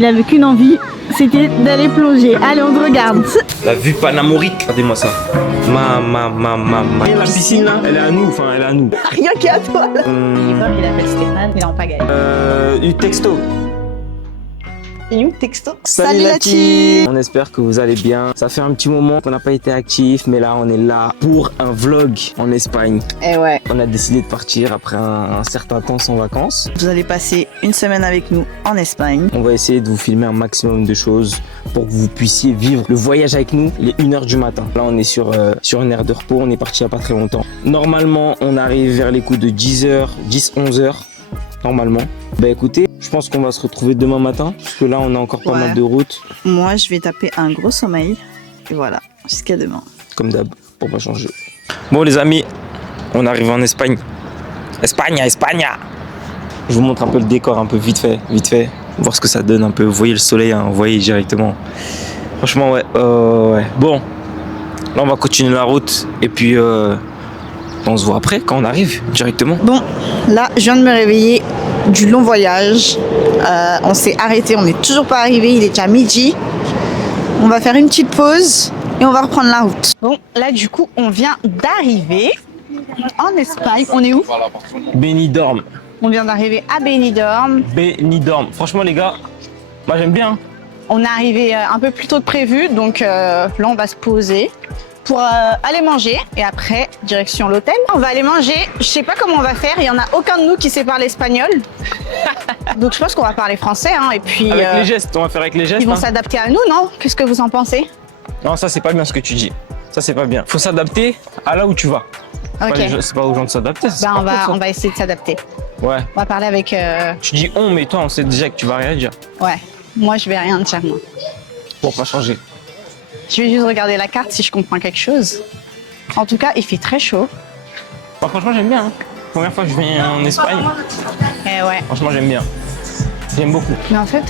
Il avait qu'une envie, c'était d'aller plonger. Allez, on te regarde. La vue panamorique, regardez-moi ça. Et la piscine là, elle est à nous, enfin elle est à nous. Rien qu'à toi. Il appelle Stéphane, il est en pagaille. Du texto. Et où texto? Salut la team. On espère que vous allez bien. Ça fait un petit moment qu'on n'a pas été actifs, mais là on est là pour un vlog en Espagne. Eh ouais. On a décidé de partir après un certain temps sans vacances. Vous allez passer une semaine avec nous en Espagne. On va essayer de vous filmer un maximum de choses pour que vous puissiez vivre le voyage avec nous. Il est 1h du matin. Là on est sur une aire de repos, on est parti il n'y a pas très longtemps. Normalement on arrive vers les coups de 10h, 10-11h. Normalement. Bah écoutez, je pense qu'on va se retrouver demain matin, parce que là on a encore pas mal de routes. Moi je vais taper un gros sommeil. Et voilà, jusqu'à demain. Comme d'hab, pour pas changer. Bon les amis, on arrive en Espagne. Espagne. Je vous montre un peu le décor, un peu vite fait. Voir ce que ça donne un peu. Vous voyez le soleil, hein, vous voyez directement. Franchement ouais. Bon, là on va continuer la route et puis on se voit après quand on arrive directement. Bon, là je viens de me réveiller du long voyage. On s'est arrêté, on n'est toujours pas arrivé, il est déjà midi. On va faire une petite pause et on va reprendre la route. Bon, là du coup on vient d'arriver en Espagne. On est où? Benidorm. On vient d'arriver à Benidorm. Franchement les gars, moi j'aime bien. On est arrivé un peu plus tôt que prévu, donc là on va se poser pour aller manger et après direction l'hôtel. On va aller manger, je sais pas comment on va faire, il y en a aucun de nous qui sait parler espagnol. Donc je pense qu'on va parler français hein, et puis Avec les gestes, on va faire avec les gestes. ils vont s'adapter à nous, non? Qu'est-ce que vous en pensez? Non, ça c'est pas bien ce que tu dis. Ça c'est pas bien. Faut s'adapter à là où tu vas. Ok. C'est pas aux gens de s'adapter. Ben, on va essayer de s'adapter. Ouais. On va parler avec... Tu dis on, mais toi on sait déjà que tu vas rien dire. Ouais, moi je vais rien dire moi. Pour pas changer. Je vais juste regarder la carte si je comprends quelque chose. En tout cas, il fait très chaud. Bah, franchement j'aime bien. Hein. Première fois que je viens en Espagne. Eh ouais. Franchement j'aime bien. J'aime beaucoup. Mais en fait,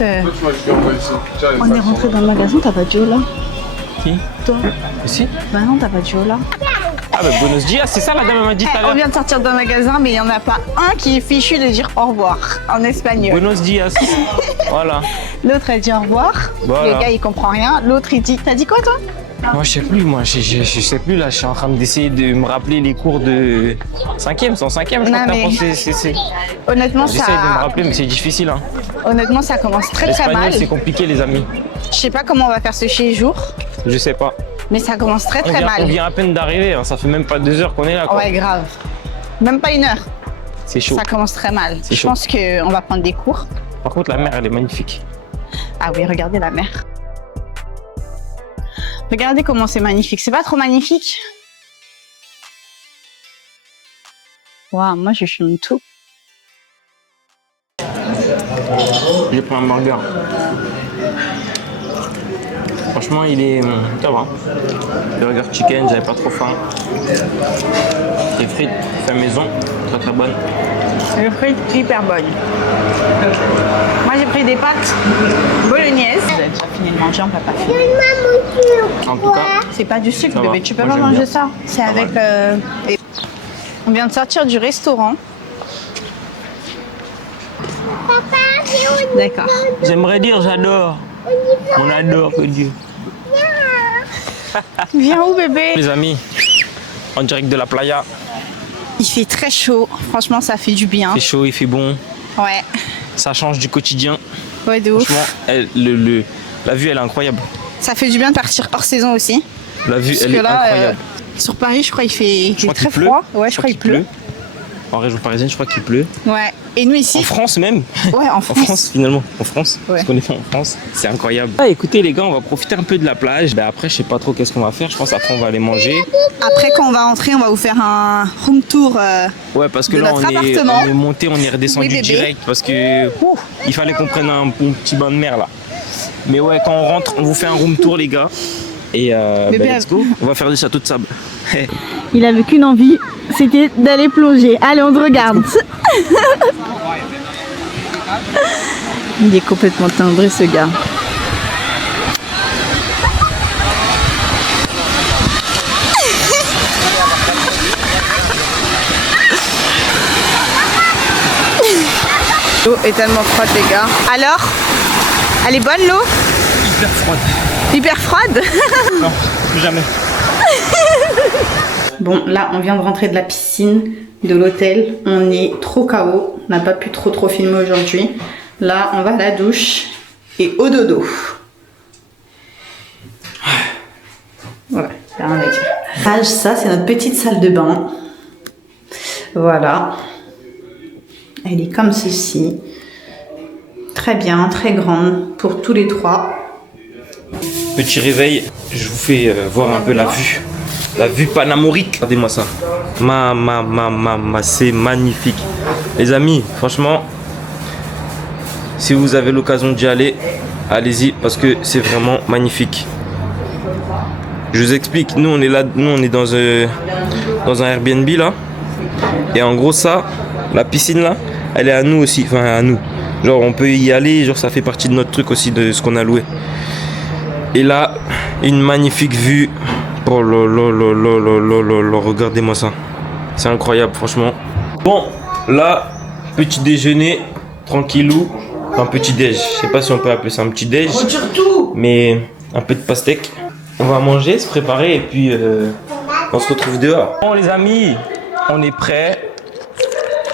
on est rentré dans le magasin, t'as pas de Joe là? Qui? Toi? Ici? Bah non, t'as pas de Joe là. Ah bah buenos dias, c'est ça la dame m'a dit tout à On l'heure. vient de sortir d'un magasin, mais il n'y en a pas un qui est fichu de dire au revoir en espagnol. Buenos dias. Voilà. L'autre elle dit au revoir. Voilà. Le gars il comprend rien. L'autre il dit, t'as dit quoi toi? Moi je sais plus, je sais plus là, je suis en train d'essayer de me rappeler les cours de 5e, c'est en 5e je Non, crois mais- que c'est. Honnêtement, J'essaye de me ça... rappeler mais c'est difficile hein. Honnêtement, ça commence très très L'espagnol mal. c'est compliqué les amis. Je sais pas comment on va faire ce séjour, Je sais pas. mais ça commence très très On mal. vient à peine d'arriver, hein. Ça fait même pas 2 heures qu'on est là quoi. Ouais, grave. Même pas 1 heure. C'est chaud. Ça commence très mal. C'est Je chaud. pense qu'on va prendre des cours. Par contre la mer elle est magnifique. Ah oui, regardez la mer. Regardez comment c'est magnifique. C'est pas trop magnifique? Waouh, moi je fume tout. J'ai pris un burger. Franchement il est. Ça va. Burger chicken, j'avais pas trop faim. Les frites fait maison, très très bonnes. Le frites hyper bonne. Moi j'ai pris des pâtes bolognaises. Vous avez déjà fini de manger, on peut pas finir. En tout cas, C'est pas du sucre, Ça bébé. va. Tu peux Moi, pas j'aime manger bien. ça. C'est avec. On vient de sortir du restaurant. D'accord. j'aimerais dire j'adore. On adore que Dieu. Viens où, bébé? Les amis, en direct de la playa. Il fait très chaud. Franchement, ça fait du bien. Il fait chaud, il fait bon. Ouais. Ça change du quotidien. Ouais, de ouf. Franchement, la vue elle est incroyable. Ça fait du bien de partir hors saison aussi. La vue Parce elle que est là, incroyable. sur Paris, je crois qu'il fait, Je crois très qu'il pleut. froid. Ouais, je crois qu'il pleut. En région parisienne, je crois qu'il pleut. Ouais. Et nous ici. En France même. Ouais, en En France. France finalement. En France. Ouais. Parce qu'on est en France. C'est incroyable. Ah, écoutez les gars, on va profiter un peu de la plage. Ben, après, je sais pas trop qu'est-ce qu'on va faire. Je pense après on va aller manger. Après, quand on va rentrer, on va vous faire un room tour. Ouais, parce que De là notre on est appartement. monté, on est redescendu Oui, bébé. direct parce que il fallait qu'on prenne un petit bain de mer là. Mais ouais, quand on rentre, on vous fait un room tour les gars. Et Bébé, let's go. On va faire du château de sable. Il avait qu'une envie, c'était d'aller plonger. Allez, on te regarde. Il est complètement timbré, ce gars. L'eau est tellement froide, les gars. Alors, Elle est bonne l'eau? Hyper froide. Hyper froide? Non, plus jamais. Bon, là, on vient de rentrer de la piscine de l'hôtel. On est trop KO. On n'a pas pu trop filmer aujourd'hui. Là, on va à la douche et au dodo. Voilà, c'est rien à dire. Ça, c'est notre petite salle de bain. Voilà. Elle est comme ceci. Très bien, très grande pour tous les trois. Petit réveil, je vous fais voir un peu la vue. La vue panamorique. Regardez-moi ça. C'est magnifique. Les amis, franchement, si vous avez l'occasion d'y aller, allez-y parce que c'est vraiment magnifique. Je vous explique. Nous, on est là, nous, on est dans un Airbnb là. Et en gros, ça, la piscine là, elle est à nous aussi. Enfin, à nous. Genre, on peut y aller. Genre, ça fait partie de notre truc aussi, de ce qu'on a loué. Et là, une magnifique vue. Oh là là là là là là là, regardez-moi ça. C'est incroyable, franchement. Bon, là, petit déjeuner, tranquillou. Enfin, petit déj. Je sais pas si on peut appeler ça un petit déj. Mais un peu de pastèque. On va manger, se préparer et puis on se retrouve dehors. Bon, les amis, on est prêts.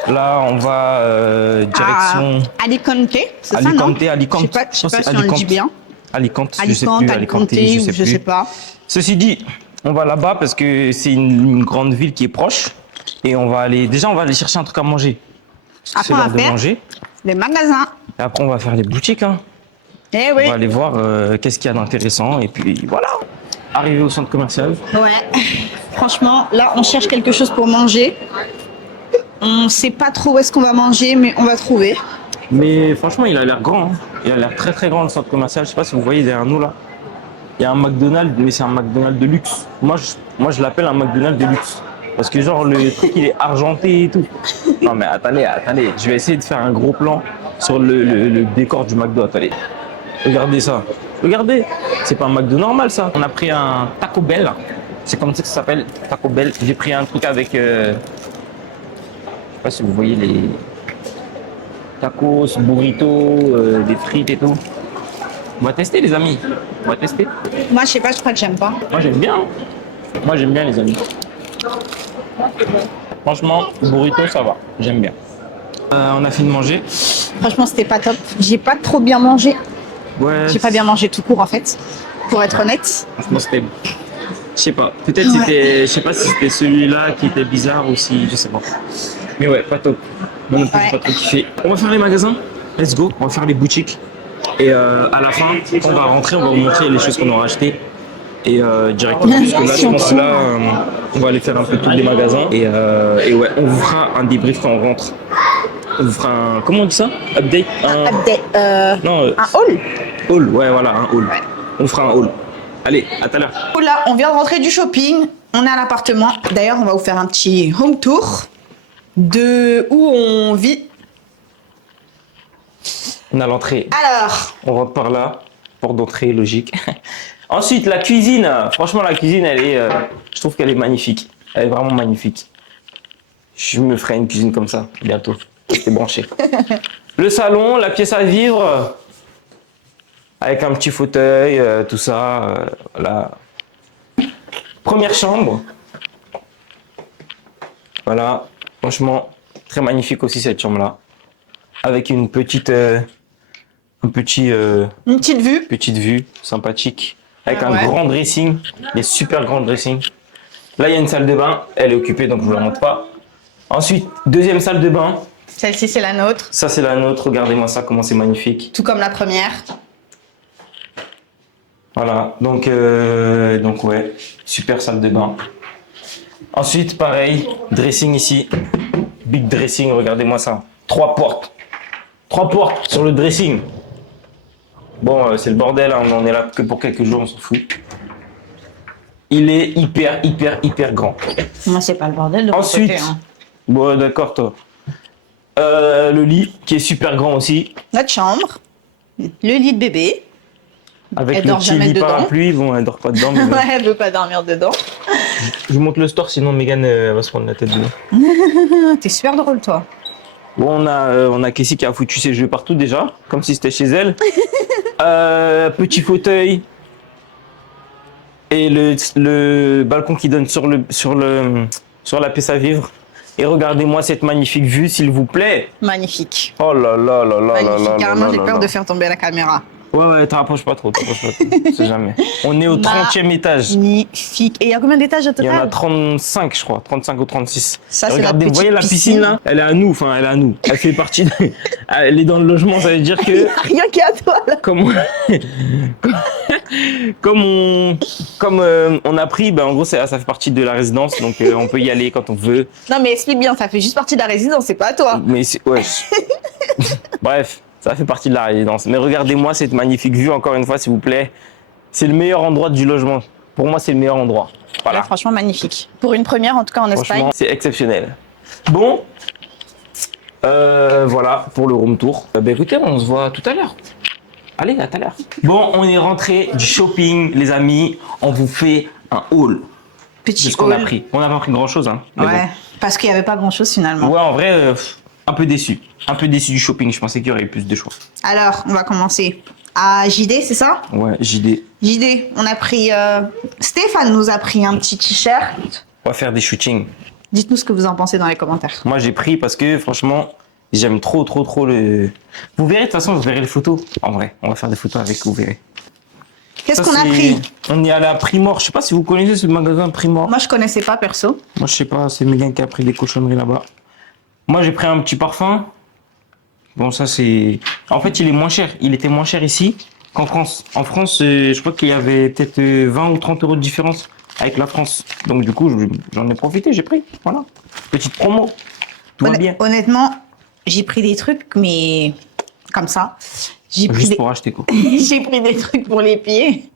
Là, on va direction Alicante, c'est ça, non? Alicante, Alicante. Je sais pas si on le dit bien. Alicante, je sais Alicante, plus, Alicante, je sais plus. pas. Ceci dit, on va là-bas parce que c'est une grande ville qui est proche et on va aller chercher un truc à manger. Après, C'est on l'heure va de faire manger. les magasins. Et après, on va faire les boutiques. Hein. Eh oui. On va aller voir qu'est-ce qu'il y a d'intéressant et puis voilà. Arrivé au centre commercial. Ouais. Franchement, là, on cherche quelque chose pour manger. On sait pas trop où est-ce qu'on va manger, mais on va trouver. Mais franchement, il a l'air grand. Hein. Il a l'air très très grand le centre commercial. Je sais pas si vous voyez derrière nous là. Il y a un McDonald's, mais c'est un McDonald's de luxe. Moi, je l'appelle un McDonald's de luxe. Parce que genre, le truc, il est argenté et tout. Non, mais attendez. Je vais essayer de faire un gros plan sur le décor du McDo. Attendez. Regardez ça. Regardez. C'est pas un McDo normal, ça. On a pris un Taco Bell. C'est comme ça que ça s'appelle, Taco Bell. J'ai pris un truc avec... je sais pas si vous voyez les... tacos, burritos, des frites et tout. On va tester, les amis. On va tester. Moi, je sais pas, je crois que j'aime pas. Moi, j'aime bien. Moi, j'aime bien, les amis. Franchement, burrito, ça va. J'aime bien. On a fini de manger. Franchement, c'était pas top. J'ai pas trop bien mangé. Ouais. J'ai pas bien mangé tout court, en fait. Pour être honnête. Franchement, c'était... Je sais pas. Peut-être c'était... Je sais pas si c'était celui-là qui était bizarre ou si... Je sais pas. Mais ouais, pas top. Moi non plus, j'ai pas trop kiffé. On va faire les magasins. Let's go. On va faire les boutiques. Et à la fin, quand on va rentrer, on va vous montrer les choses qu'on aura achetées. Et directement, puisque là, je pense que là, on va aller faire un peu tous les magasins. Et ouais, on vous fera un débrief quand on rentre. On vous fera un... Comment on dit ça? Update? Update. Non, Un haul. Haul, ouais, voilà, un haul. Ouais. On fera un haul. Allez, à tout à l'heure. Là, on vient de rentrer du shopping. On est à l'appartement. D'ailleurs, on va vous faire un petit home tour de où on vit. On a l'entrée. Alors, on rentre par là, porte d'entrée, logique. Ensuite, la cuisine. Franchement, la cuisine, elle est, je trouve qu'elle est magnifique. Elle est vraiment magnifique. Je me ferai une cuisine comme ça, bientôt. C'est branché. Le salon, la pièce à vivre, avec un petit fauteuil, tout ça. Voilà. Première chambre. Voilà. Franchement, très magnifique aussi cette chambre-là. Avec une petite... une petite vue sympathique avec un grand dressing, des super grands dressing. Là, il y a une salle de bain, elle est occupée donc je vous la montre pas. Ensuite, deuxième salle de bain. celle-ci, c'est la nôtre. Ça, c'est la nôtre. Regardez-moi ça, comment c'est magnifique. Tout comme la première. Voilà, donc ouais, super salle de bain. Ensuite, pareil, dressing ici. Big dressing, regardez-moi ça. 3 portes. 3 portes sur le dressing. Bon, c'est le bordel, hein. On est là que pour quelques jours, on s'en fout. Il est hyper grand. Moi, c'est pas le bordel de mon Ensuite, côté, hein. Bon, d'accord, toi. Le lit, qui est super grand aussi. Notre chambre. Le lit de bébé. Avec Elle le dort petit jamais lit dedans. parapluie. Bon, elle dort pas dedans. Mais Ouais, elle veut pas dormir dedans. je vous montre le store, sinon Mégane va se prendre la tête dedans. T'es super drôle, toi. Bon, on a Cassie qui a foutu ses jeux partout déjà, comme si c'était chez elle. Petit fauteuil. Et le balcon qui donne sur la pièce à vivre. Et regardez-moi cette magnifique vue, s'il vous plaît. Magnifique. Oh là là là là là là Magnifique. là Carrément, là j'ai là peur là. de faire tomber la caméra. Ouais, te rapproche pas trop, on sait jamais. On est au 30e étage. Magnifique. Et il y a combien d'étages au Il y en a total? 35, je crois, 35 ou 36. Ça, c'est Regardez, la vous voyez la petite piscine là? Elle est à nous, enfin, elle est à nous. Elle fait partie de... Elle est dans le logement, ça veut dire que... Rien qui est à toi, là. Comme on a pris, ben, en gros, ça fait partie de la résidence, donc on peut y aller quand on veut. Non, mais explique bien, ça fait juste partie de la résidence, c'est pas à toi. Mais ouais. Bref, ça fait partie de la résidence. Mais regardez-moi cette magnifique vue, encore une fois, s'il vous plaît. C'est le meilleur endroit du logement. Pour moi, c'est le meilleur endroit. Voilà. Ouais, franchement, magnifique. Pour une première, en tout cas en Espagne. Franchement, c'est exceptionnel. Bon, voilà pour le room tour. Ben écoutez, on se voit tout à l'heure. Allez, à tout à l'heure. Bon, on est rentré du shopping, les amis. On vous fait un haul. Petit C'est ce qu'on a hall. pris. On n'a pas pris grand-chose, hein. Mais Ouais, parce qu'il n'y avait pas grand-chose finalement. bon. Ouais, en vrai, un peu déçu. Un peu déçu du shopping. Je pensais qu'il y aurait eu plus de choix. Alors, on va commencer. À JD, c'est ça? Ouais, JD. JD, on a pris... Stéphane nous a pris un petit t-shirt. On va faire des shootings. Dites-nous ce que vous en pensez dans les commentaires. Moi, j'ai pris parce que, franchement, j'aime trop le... Vous verrez, de toute façon, vous verrez les photos. En vrai, on va faire des photos avec, vous verrez. Qu'est-ce Ça, qu'on a c'est- pris? On est allé à Primor. Je sais pas si vous connaissez ce magasin Primor. Moi, je connaissais pas, perso. Moi, je sais pas, c'est Megan qui a pris des cochonneries là-bas. Moi, j'ai pris un petit parfum. Bon, ça, c'est... En fait, il est moins cher. Il était moins cher ici qu'en France. En France, je crois qu'il y avait peut-être 20 ou 30 euros de différence avec la France. Donc, du coup, j'en ai profité, j'ai pris. Voilà. Petite promo. Tout va bien. Honnêtement, j'ai pris des trucs, mais comme ça. J'ai pris, Juste des... pour acheter, quoi. j'ai pris des trucs pour les pieds.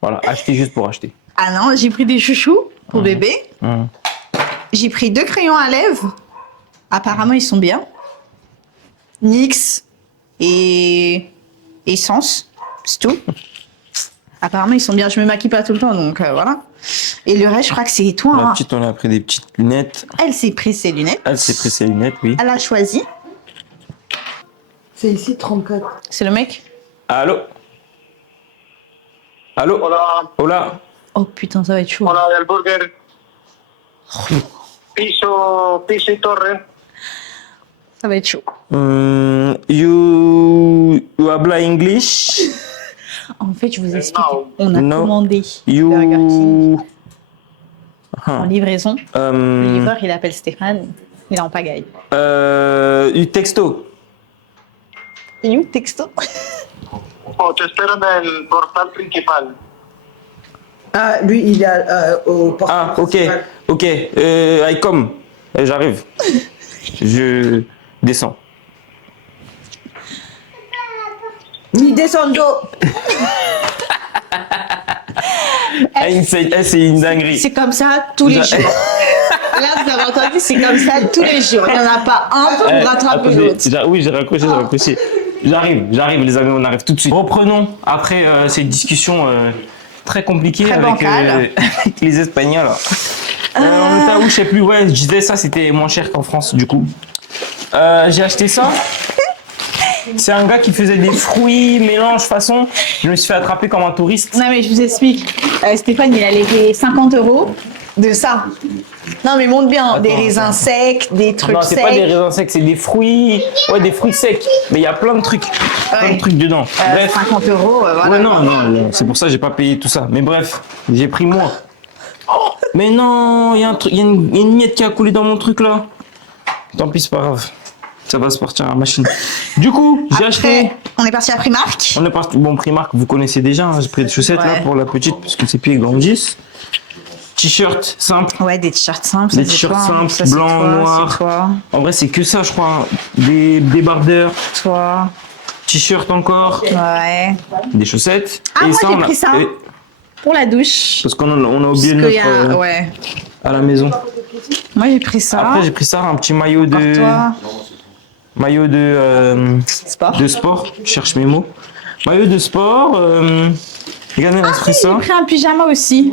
Voilà, acheter juste pour acheter. Ah non, j'ai pris des chouchous pour bébé. Hum. J'ai pris 2 crayons à lèvres. Apparemment, ils sont bien. NYX et Essence, c'est tout. Apparemment, ils sont bien. Je me maquille pas tout le temps, donc voilà. Et le reste, je crois que c'est toi. La Hein. petite, on a pris des petites lunettes. Elle s'est pris ses lunettes. Elle s'est pris ses lunettes, oui. Elle a choisi. C'est ici 34. C'est le mec. Allô? Allô? Hola, Hola? Oh putain, ça va être chaud. hola del burger. Piso y torre. Ça va être chaud. You habla English? En fait, je vous explique. Non. On a No. commandé Burger King You... en livraison. Le Um, livreur, il appelle Stéphane. Il est en pagaille. you texto? Et où, texto? O te espero en el portal principal. Ah, lui, il est au portail Ah, ok, principal. ok. I come. J'arrive. Je descends. Ni descendo. C'est une dinguerie. C'est comme ça tous les jours. Là, vous avez entendu, c'est comme ça tous les jours. Il n'y en a pas un pour rattraper l'autre. Oui, j'ai raccroché. J'arrive, les amis, on arrive tout de suite. Reprenons après cette discussion très compliquée Très bancale. avec les Espagnols. On était à où, je sais plus, ouais, je disais ça, c'était moins cher qu'en France, du coup. J'ai acheté ça. C'est un gars qui faisait des fruits, mélange, façon. Je me suis fait attraper comme un touriste. Non, mais je vous explique. Stéphane, il a légué 50 € de ça. Non, mais monte bien. Des raisins secs, des trucs Non, secs. c'est pas des raisins secs, c'est des fruits. Ouais, des fruits secs. Mais il y a plein de trucs. Plein de trucs dedans. Bref. 50 €, voilà. Ouais, non, c'est pour ça que j'ai pas payé tout ça. Mais bref, j'ai pris moins. Mais non, il y a un truc, il y a une miette qui a coulé dans mon truc là. Tant pis, c'est pas grave. Ça va se partir à la machine. Du coup, j'ai acheté. Après, on est parti à Primark. On est parti. Bon, Primark, vous connaissez déjà. Hein, j'ai pris des chaussettes là Ouais. pour la petite parce que ses pieds grandissent. T-shirt simple. Ouais, des t-shirts simples. ça, Des c'est t-shirts toi, hein. simples, Ça, c'est blanc, toi, noir. c'est toi, En vrai, c'est que ça, je crois. Des débardeurs, toi. t-shirt encore, Ouais. des chaussettes. Ah, moi, j'ai on a- pris ça. et- Pour la douche. Parce qu'on on a oublié Parce le qu'il y notre a... Ouais. à la maison. Moi, j'ai pris ça. Après, j'ai pris ça, un petit maillot Pour de toi. Sport. de sport. Je cherche mes mots. Maillot de sport. Regardez, on a pris ça. J'ai pris un pyjama aussi.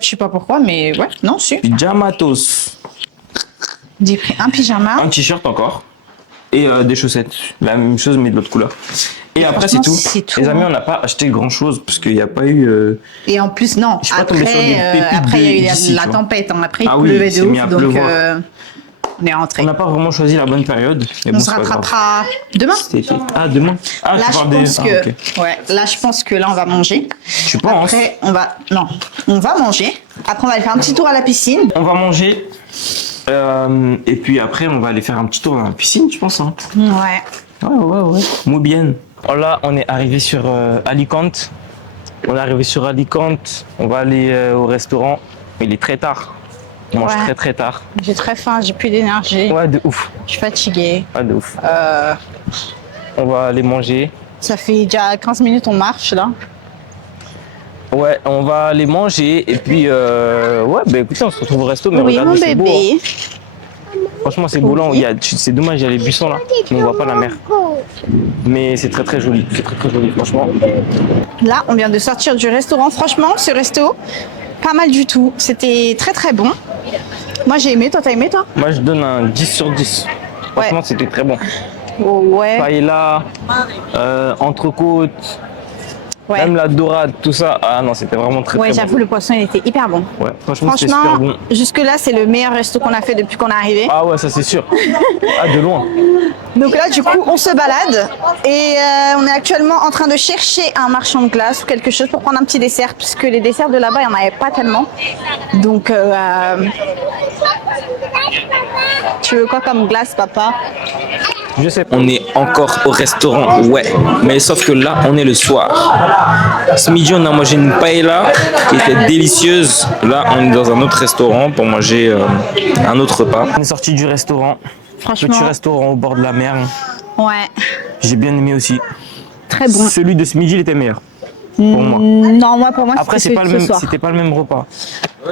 Je sais pas pourquoi, mais ouais, non, si. Pyjamatos. J'ai pris un pyjama. Un t-shirt encore. Et des chaussettes. La même chose, mais de l'autre couleur. Et après, c'est franchement, tout. c'est tout, Les amis, hein. on n'a pas acheté grand chose parce qu'il n'y a pas eu. Et en plus, non, Je suis pas tombé sur des pépites après il y a d'ici, eu la tu vois. tempête. Hein. Après, il Ah oui, pleuvait il de s'est mis ouf. à Donc, pleuvoir. on est rentré. On n'a pas vraiment choisi la bonne période. Mais On bon, se c'est pas grave. rattrapera demain. Cet été. Ah, demain. Ah, Là, tu je parles des. pense Ah, que, ok. ouais, là, je pense que là, on va manger. Tu penses? Après, on va manger. Après, on va aller faire un petit tour à la piscine. On va manger. Et puis après, on va aller faire un petit tour dans la piscine, je pense. Hein. Ouais. Ouais. Muy bien. Là, on est arrivé sur Alicante. On est arrivé sur Alicante. On va aller au restaurant. Il est très tard. On mange Ouais. très tard. J'ai très faim, j'ai plus d'énergie. Ouais, de ouf. Je suis fatiguée. Ouais, de ouf. Euh, On va aller manger. ça fait déjà 15 minutes on marche là. Ouais, on va aller manger. Et puis, ouais, bah écoutez, on se retrouve au resto. Mais Oui, regardez, mon c'est beau, bébé. hein. Franchement, c'est beau là. C'est dommage, il y a les buissons là. Mais on voit pas la mer. Mais c'est très très joli. C'est très très joli, franchement. Là, on vient de sortir du restaurant. Franchement, ce resto, pas mal du tout. C'était très très bon. Moi, j'ai aimé. Toi, t'as aimé, toi? Moi, je donne un 10 sur 10. Franchement, c'était très bon. Oh, ouais. Paella, entrecôte, Ouais. même la dorade, tout ça. Ah non, c'était vraiment très Ouais, très j'avoue, le poisson, il était hyper bon. bon. Ouais, franchement, c'était super Franchement, bon. jusque-là, c'est le meilleur resto qu'on a fait depuis qu'on est arrivé. Ah ouais, ça c'est sûr. Ah, de loin. Donc là, du coup, on se balade et on est actuellement en train de chercher un marchand de glace ou quelque chose pour prendre un petit dessert, puisque les desserts de là-bas, il n'y en avait pas tellement. Donc, tu veux quoi comme glace, papa? Je sais pas. On est encore au restaurant, ouais. Mais sauf que là, on est le soir. Ce midi, on a mangé une paella qui était délicieuse. Là, on est dans un autre restaurant pour manger un autre repas. On est sorti du restaurant. Franchement, Petit restaurant au bord de la mer. ouais, J'ai bien aimé aussi. très bon. Celui de ce midi, il était meilleur. Pour moi. Non, moi, pour moi, Après, c'était c'est pas le celui de même, ce soir. c'était pas le même repas.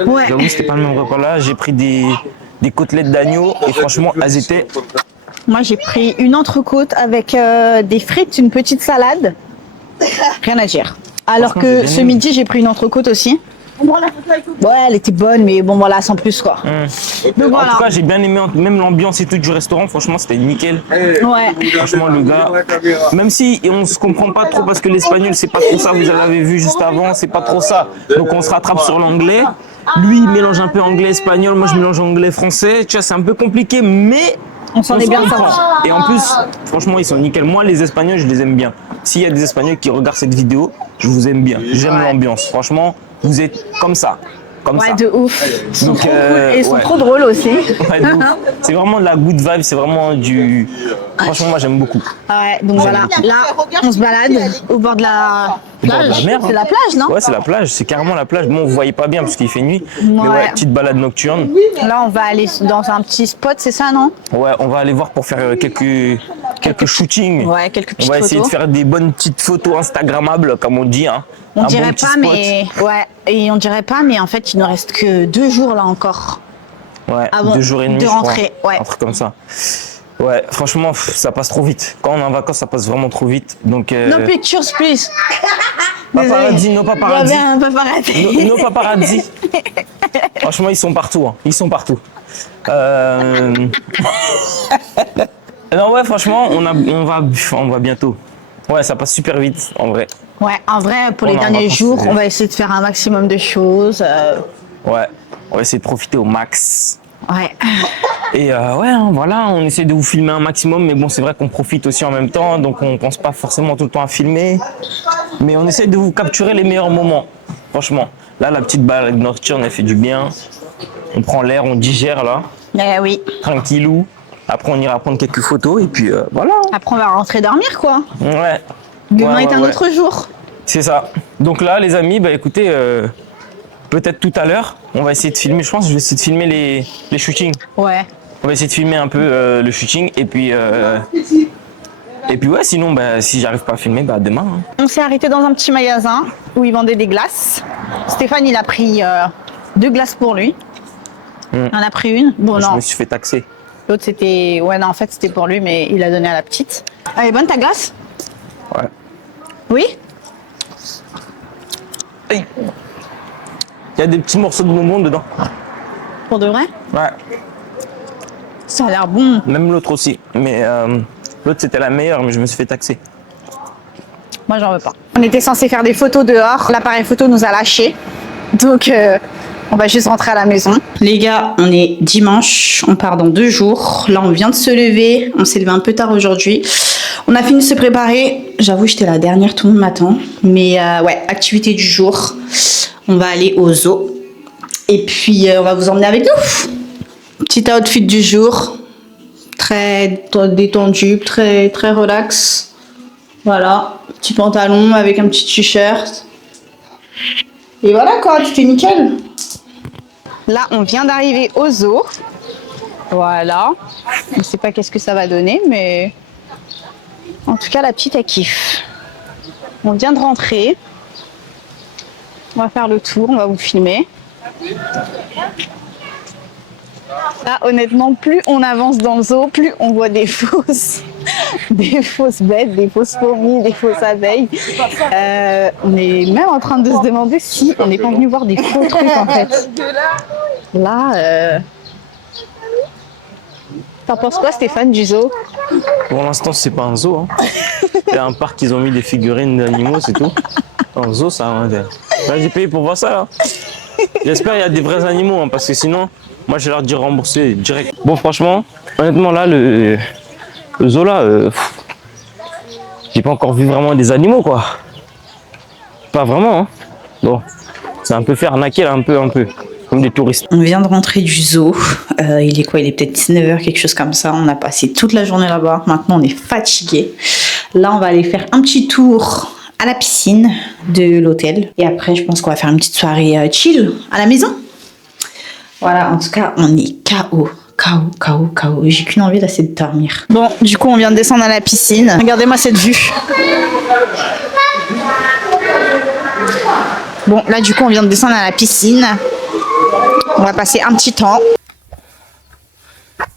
Ouais. J'avoue, c'était pas le même repas là. J'ai pris des côtelettes d'agneau et franchement, elles étaient. Moi, j'ai pris une entrecôte avec des frites, une petite salade. Rien à dire. Alors Franchement, j'ai que bien ce aimé. midi, j'ai pris une entrecôte aussi. Ouais, elle était bonne, mais bon, voilà, sans plus, quoi. Donc En voilà. tout cas, j'ai bien aimé même l'ambiance et tout du restaurant. Franchement, c'était nickel. Ouais. Franchement, le gars, même si on se comprend pas trop parce que l'espagnol, c'est pas trop ça. Vous l'avez vu juste avant, c'est pas trop ça. Donc on se rattrape sur l'anglais. Lui, il mélange un peu anglais-espagnol. Moi, je mélange anglais-français. Tu vois, c'est un peu compliqué, mais On s'en est se bien comprend. sorti. Et en plus, franchement, ils sont nickel. Moi, les Espagnols, je les aime bien. S'il y a des Espagnols qui regardent cette vidéo, je vous aime bien. J'aime l'ambiance. Franchement, vous êtes comme ça. Comme Ouais, ça. de ouf. Ils sont Donc, trop cool et ils sont ouais. trop drôles aussi. Ouais, de ouf. C'est vraiment de la good vibe. C'est vraiment du. Franchement, moi, j'aime beaucoup. Ouais, donc voilà. Là, on se balade au bord de la Au bord de la plage. mer, hein. C'est la plage, non? Ouais, c'est la plage. C'est carrément la plage. Bon, vous voyez pas bien parce qu'il fait nuit. Mais Ouais. ouais, petite balade nocturne. Là, on va aller dans un petit spot, c'est ça, non? Ouais, on va aller voir pour faire quelques shootings. Ouais, quelques On petites va essayer de photos. faire des bonnes petites photos Instagrammables, comme on dit. Hein. On Un bon dirait petit pas, spot. mais ouais, et on dirait pas, mais en fait, il ne reste que 2 jours là encore. Ouais, avant 2 jours et demi, de je crois. rentrer, ouais. Un truc comme ça. Ouais, franchement, ça passe trop vite. Quand on est en vacances, ça passe vraiment trop vite. Donc, No pictures, please. paparazzi, no paparazzi. Il y avait un paparazzi. Nos paparazzi. Franchement, ils sont partout. Hein. Ils sont partout. Non, ouais, franchement, on va bientôt. Ouais, ça passe super vite, en vrai. Ouais, en vrai, pour On les est en derniers vacances, jours, c'est- on va essayer de faire un maximum de choses. Ouais, on va essayer de profiter au max. Ouais. Et ouais, hein, voilà, on essaie de vous filmer un maximum, mais bon, c'est vrai qu'on profite aussi en même temps, donc on pense pas forcément tout le temps à filmer. Mais on essaie de vous capturer les meilleurs moments, franchement. Là, la petite balade nocturne, elle fait du bien. On prend l'air, on digère là, Eh oui. tranquillou. Après, on ira prendre quelques photos et puis voilà. Après, on va rentrer dormir, quoi. Ouais. Demain Ouais, est ouais, un ouais. autre jour. C'est ça. Donc là, les amis, bah écoutez, peut-être tout à l'heure, on va essayer de filmer. Je pense que je vais essayer de filmer les shootings. Ouais. On va essayer de filmer un peu le shooting et puis ouais, sinon, bah, si j'arrive pas à filmer, bah demain. Hein. On s'est arrêté dans un petit magasin où ils vendaient des glaces. Stéphane, il a pris 2 glaces pour lui. Il en a pris une. Bon, Je non. me suis fait taxer. L'autre, c'était. Ouais, non, en fait, c'était pour lui, mais il a donné à la petite. Elle est bonne ta glace? Ouais. Oui? Il y a des petits morceaux de bonbons dedans. Pour de vrai? Ouais. Ça a l'air bon. Même l'autre aussi. Mais l'autre c'était la meilleure, mais je me suis fait taxer. Moi, j'en veux pas. On était censé faire des photos dehors. L'appareil photo nous a lâchés. Donc, on va juste rentrer à la maison. Les gars, on est dimanche. On part dans 2 jours. Là, on vient de se lever. On s'est levé un peu tard aujourd'hui. On a fini de se préparer. J'avoue, j'étais la dernière, tout le monde m'attend. Mais ouais, activité du jour. On va aller au zoo. Et puis, on va vous emmener avec nous. Petit outfit du jour. Très détendu, très relax. Voilà. Petit pantalon avec un petit t-shirt. Et voilà quoi, tout est nickel. Là, on vient d'arriver au zoo. Voilà. Je ne sais pas qu'est-ce que ça va donner, mais en tout cas, la petite, elle kiffe. On vient de rentrer. On va faire le tour, on va vous filmer. Là, honnêtement, plus on avance dans le zoo, plus on voit des fausses bêtes, des fausses fourmis, des fausses abeilles. On est même en train de se demander si on n'est pas venu voir des faux trucs en fait. Là, t'en penses quoi, Stéphane, du zoo? Pour l'instant, c'est pas un zoo. Hein. Il y a un parc, ils ont mis des figurines d'animaux, c'est tout. Un zoo, ça a un intérêt. Là, j'ai payé pour voir ça. Là. J'espère qu'il y a des vrais animaux, hein, parce que sinon, moi, je vais leur dire rembourser direct. Bon, franchement, honnêtement, là, le zoo, là, j'ai pas encore vu vraiment des animaux, quoi. Pas vraiment, hein. Bon, c'est un peu fait arnaquer, là, un peu. Comme des touristes. On vient de rentrer du zoo. Il est quoi? Il est peut-être 19h, quelque chose comme ça. On a passé toute la journée là-bas. Maintenant, on est fatigué. Là, on va aller faire un petit tour à la piscine de l'hôtel. Et après, je pense qu'on va faire une petite soirée chill à la maison. Voilà, en tout cas, on est KO. KO. J'ai qu'une envie, là, c'est de dormir. Bon, du coup, on vient de descendre à la piscine. Regardez-moi cette vue. Bon, là, du coup, on vient de descendre à la piscine. On va passer un petit temps.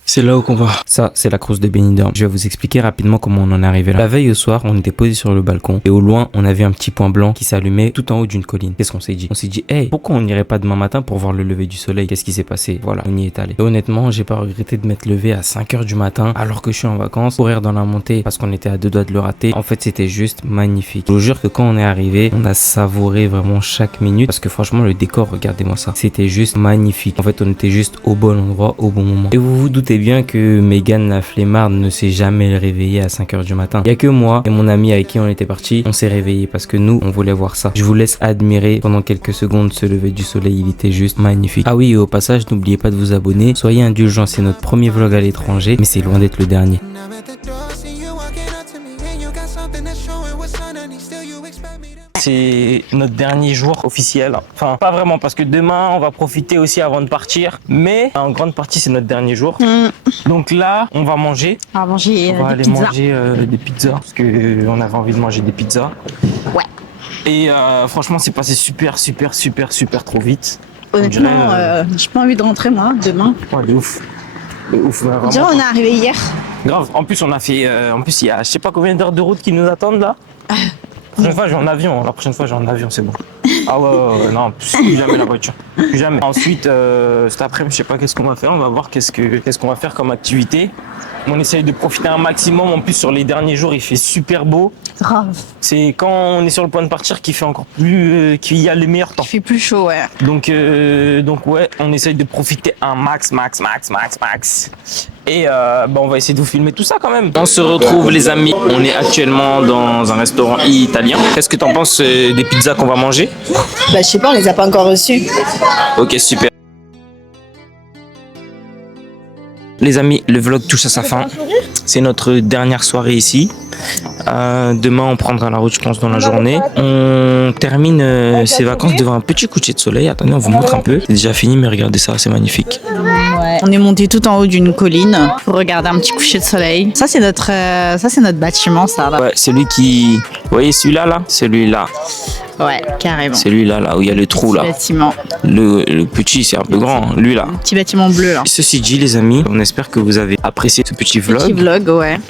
C'est là où qu'on va. Ça, c'est la crosse de Benidorm. Je vais vous expliquer rapidement comment on en est arrivé là. La veille au soir, on était posé sur le balcon et au loin, on avait un petit point blanc qui s'allumait tout en haut d'une colline. Qu'est-ce qu'on s'est dit? On s'est dit, hey, pourquoi on n'irait pas demain matin pour voir le lever du soleil? Qu'est-ce qui s'est passé? Voilà, on y est allé. Et honnêtement, j'ai pas regretté de m'être levé à 5h du matin alors que je suis en vacances, courir dans la montée parce qu'on était à 2 doigts de le rater. En fait, c'était juste magnifique. Je vous jure que quand on est arrivé, on a savouré vraiment chaque minute parce que franchement, le décor, regardez-moi ça. C'était juste magnifique. En fait, on était juste au bon endroit, au bon moment. Et vous vous doutez bien que Megan la flemmarde ne s'est jamais réveillée à 5h du matin. Il y a que moi et mon ami avec qui on était parti, on s'est réveillé parce que nous, on voulait voir ça. Je vous laisse admirer pendant quelques secondes ce lever du soleil, il était juste magnifique. Ah oui, et au passage, n'oubliez pas de vous abonner. Soyez indulgents, c'est notre premier vlog à l'étranger, mais c'est loin d'être le dernier. C'est notre dernier jour officiel. Enfin, pas vraiment, parce que demain, on va profiter aussi avant de partir. Mais en grande partie, c'est notre dernier jour. Donc là, on va manger. On va manger On va des aller pizzas. manger des pizzas. Parce qu'on avait envie de manger des pizzas. Ouais. Et franchement, c'est passé super trop vite. Honnêtement, j'ai pas envie de rentrer moi demain. Ouais, de ouf. De ouf. On dirait on est arrivé hier. Grave. En plus, on a fait. En plus, il y a je sais pas combien d'heures de route qui nous attendent là. La prochaine fois, je vais en avion. La prochaine fois, je vais en avion, c'est bon. Ah ouais, non, plus jamais la voiture. Plus jamais. Ensuite, cet après-midi, je sais pas qu'est-ce qu'on va faire. On va voir qu'est-ce qu'on va faire comme activité. On essaye de profiter un maximum. En plus, sur les derniers jours, il fait super beau. Grave. C'est quand on est sur le point de partir qu'il fait encore plus, qu'il y a le meilleur temps. Il fait plus chaud, ouais. Donc ouais, on essaye de profiter un max. Et on va essayer de vous filmer tout ça quand même. On se retrouve les amis, on est actuellement dans un restaurant italien. Qu'est-ce que t'en penses des pizzas qu'on va manger? Bah je sais pas, on les a pas encore reçus. Ok, super. Les amis, le vlog touche à sa fin. C'est notre dernière soirée ici. Demain, on prendra la route, je pense, dans la journée. On termine ces vacances devant un petit coucher de soleil. Attendez, on vous montre un peu. C'est déjà fini, mais regardez ça, c'est magnifique. Ouais. On est monté tout en haut d'une colline pour regarder un petit coucher de soleil. Ça, c'est notre bâtiment, ça. Là. Ouais, celui qui... Vous voyez celui-là, là? Celui-là. Ouais, carrément. Celui-là, là, où il y a le trou, là. Bâtiment. Le petit, c'est un peu grand. Hein. Lui, là. Petit bâtiment bleu, là. Ceci dit, les amis, on espère que vous avez apprécié ce petit vlog. Petit vlog, ouais.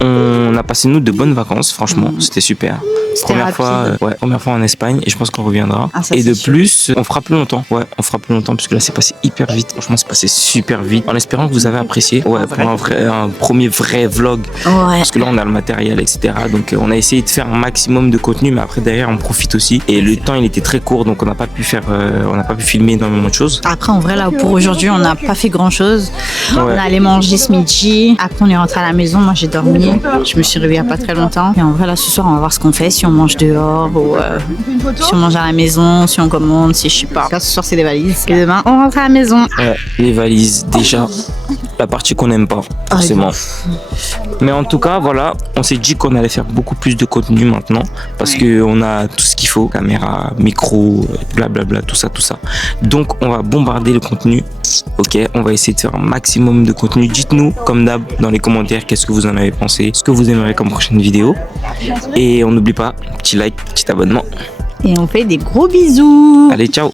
On a passé, nous, de bonnes vacances, franchement. C'était super. C'était rapide. Première fois en Espagne et je pense qu'on reviendra. Ah, ça, et c'est de sûr. plus, on fera plus longtemps. Ouais, on fera plus longtemps parce que là c'est passé hyper vite. Franchement, c'est passé super vite. En espérant que vous avez apprécié. Ouais, pour un premier vrai vlog. Ouais. Parce que là on a le matériel, etc. Donc on a essayé de faire un maximum de contenu, mais après derrière on profite aussi. Et le temps il était très court, donc on n'a pas pu faire, on n'a pas pu filmer énormément de choses. Après, en vrai, là, pour aujourd'hui, on n'a pas fait grand-chose. On est allé manger ce midi. Après, on est rentré à la maison. Moi, j'ai dormi. Je me suis réveillée il n'y a pas très longtemps. Et en vrai, là, ce soir, on va voir ce qu'on fait. Si on mange dehors ou si on mange à la maison, si on commande, si je sais pas. Là, ce soir, c'est des valises. Et demain, on rentre à la maison. Ouais, les valises, déjà, la partie qu'on n'aime pas, forcément. Mais en tout cas, voilà, on s'est dit qu'on allait faire beaucoup plus de contenu maintenant parce qu'on a tout ce qu'il faut, caméra, micro, blablabla, tout ça. Donc, on va bombarder le contenu. Ok, on va essayer de faire un maximum de contenu. Dites-nous, comme d'hab, dans les commentaires, qu'est-ce que vous en avez pensé, ce que vous aimeriez comme prochaine vidéo. Et on n'oublie pas, petit like, petit abonnement. Et on fait des gros bisous. Allez, ciao!